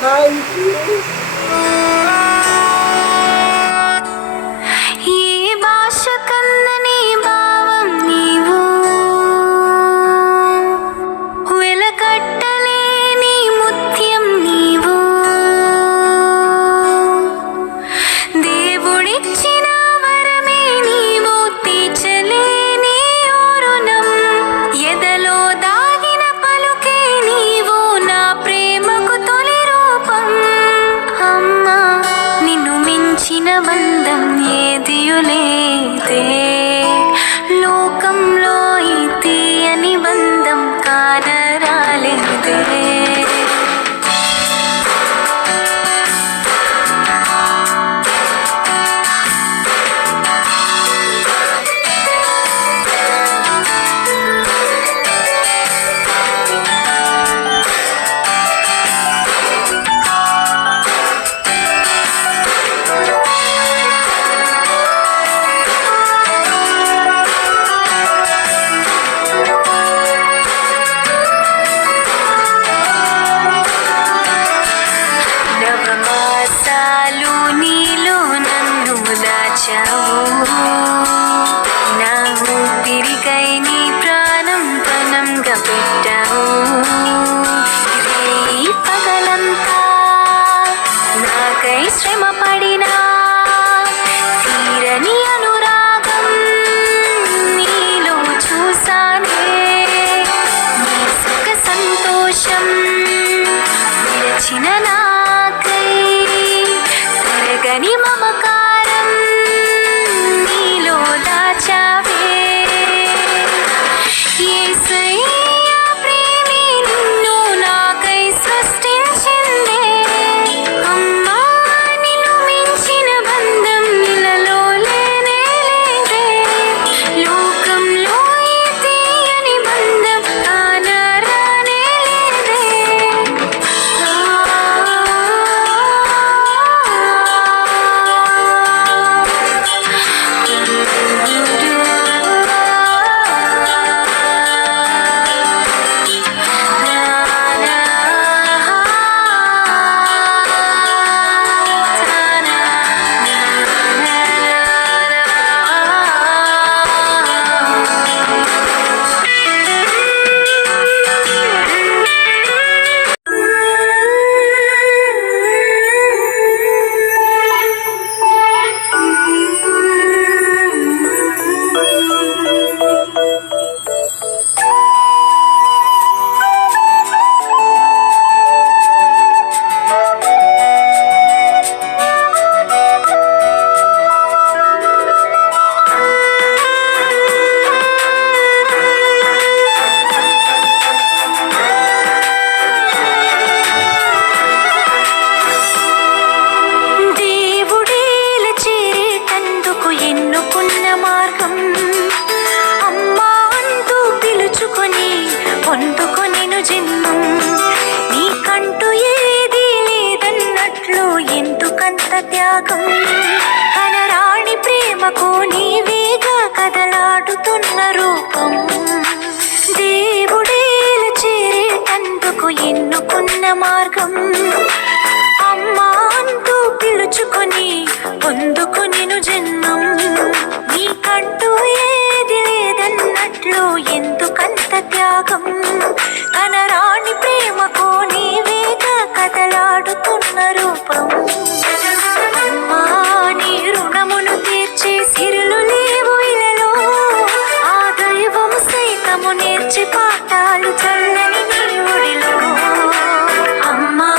Thank you. బంధం ఏదియులేదే లోకంలో ఈ తీయని బంధం కానరాలేదే నా ఊపిరికై నీ ప్రాణం పణంగా పెట్టావు పగలంతా నాకై శ్రమ పడినా తీరని అనురాగం నీలో చూసానే నీ సుఖ సంతోషం విరచిన నాకై తరగని మమకారం పొందుకొనెను జన్మం నీకంటూ ఏదీ లేదన్నట్లు ఎందుకంత త్యాగం కనరాని ప్రేమకు నీవేగా కదలాడుతున్న రూపం దేవుడేల చేరేటందుకు ఎన్నుకున్న మార్గం అమ్మా అంటూ పిలుచుకొని పొందుకొనెను జన్మం నీకంటూ ఏది లేదన్నట్లు ఎందుకంత త్యాగం కనరాని ప్రేమకు నీవేగా కదలాడుతున్న రూపం అమ్మా నీ రుణమును తీర్చే సిరులు లేవు ఇలలో ఆ దైవము సైతము నేర్చి పాఠాలు చల్లని నీ ఒడిలో అమ్మా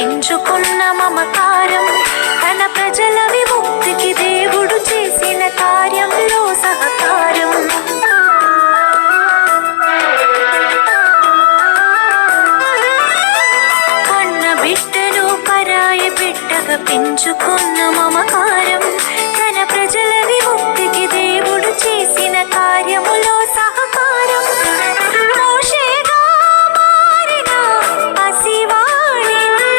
పెంచుకున్న మమకారం తన ప్రజల విముక్తికి దేవుడు చేసిన కార్యంలో సహకారం. కన్న బిడ్డను పరాయి బిడ్డగా పెంచుకున్న మమకారం తన ప్రజల విముక్తికి దేవుడు చేసిన కార్యములో సహకారం. మోషేగా మారిన పసివాడిని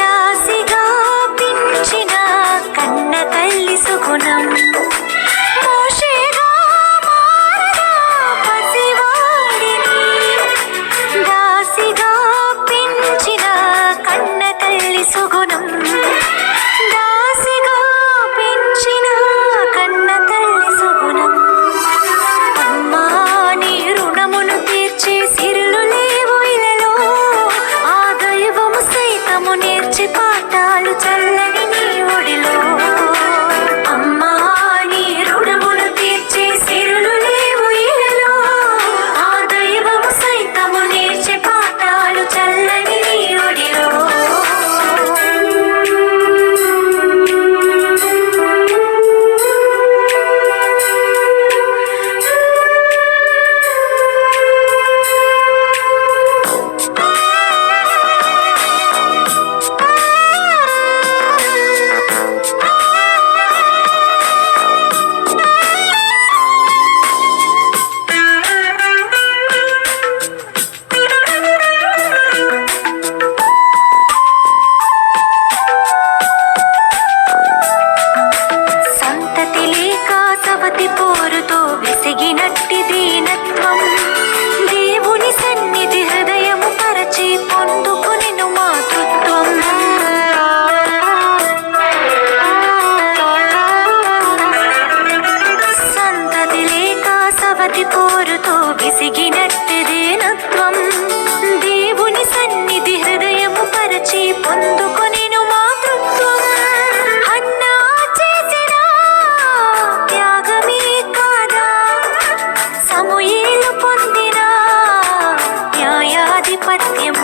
దాసిగా పెంచిన కన్న తల్లి సుగుణం. మోషేగా మారిన పసివాడిని దాసిగా పెంచిన కన్న తల్లి సుగుణం. దాసిగా పెంచిన కన్న తల్లి సుగుణం. అమ్మా నీ రుణమును తీర్చే సిరులు లేవు ఇలలో, ఆ దైవము సైతము నేర్చి పాఠాలు చల్లని నీ ఒడిలో. అమ్మా నీ రుణమును తీర్చే సిరులు లేవు ఇలలో, ఆ దైవము సైతము నేర్చి పాఠాలు చల్లని నీ ఒడిలో. సంతతి లేక సవతి పోరుతో విసిగినట్టి దీనత్వం దేవుని సన్నిధి హృదయము పరచి పొందుకొనెను మాతృత్వం. సంతతి లేక సవతి పోరుతో విసిగినట్టి దీనత్వం దేవుని సన్నిధి హృదయము పరచి పొందుకొనెను మాతృత్వం. హన్నా చేసిన త్యాగమే కాదా సమూయేలు పొందిన న్యాయాధిపత్యం.